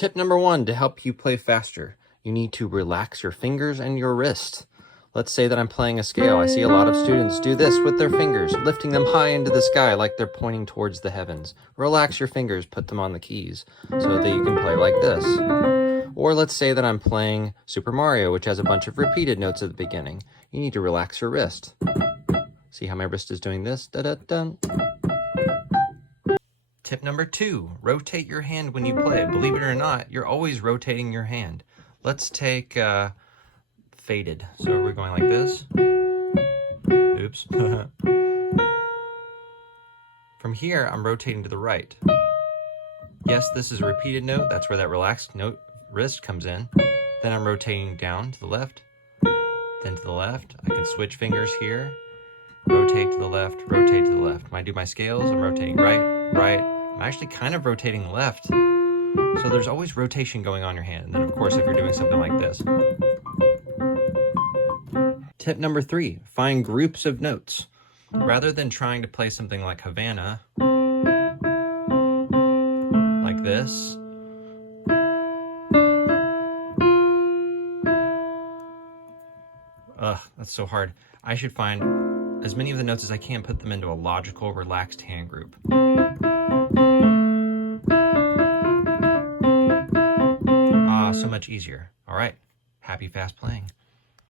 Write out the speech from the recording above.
Tip number 1 to help you play faster. You need to relax your fingers and your wrist. Let's say that I'm playing a scale. I see a lot of students do this with their fingers, lifting them high into the sky like they're pointing towards the heavens. Relax your fingers, put them on the keys so that you can play like this. Or let's say that I'm playing Super Mario, which has a bunch of repeated notes at the beginning. You need to relax your wrist. See how my wrist is doing this? Da-da-dun. Tip number 2, rotate your hand when you play. Believe it or not, you're always rotating your hand. Let's take Faded. So we're going like this. Oops. From here, I'm rotating to the right. Yes, this is a repeated note. That's where that relaxed note wrist comes in. Then I'm rotating down to the left, then to the left. I can switch fingers here. Rotate to the left, rotate to the left. When I do my scales, I'm rotating right, right. I'm actually kind of rotating left. So there's always rotation going on in your hand. And then of course, if you're doing something like this. Tip number 3, find groups of notes. Rather than trying to play something like Havana, like this, that's so hard. I should find as many of the notes as I can, put them into a logical, relaxed hand group. So much easier. All right, happy fast playing.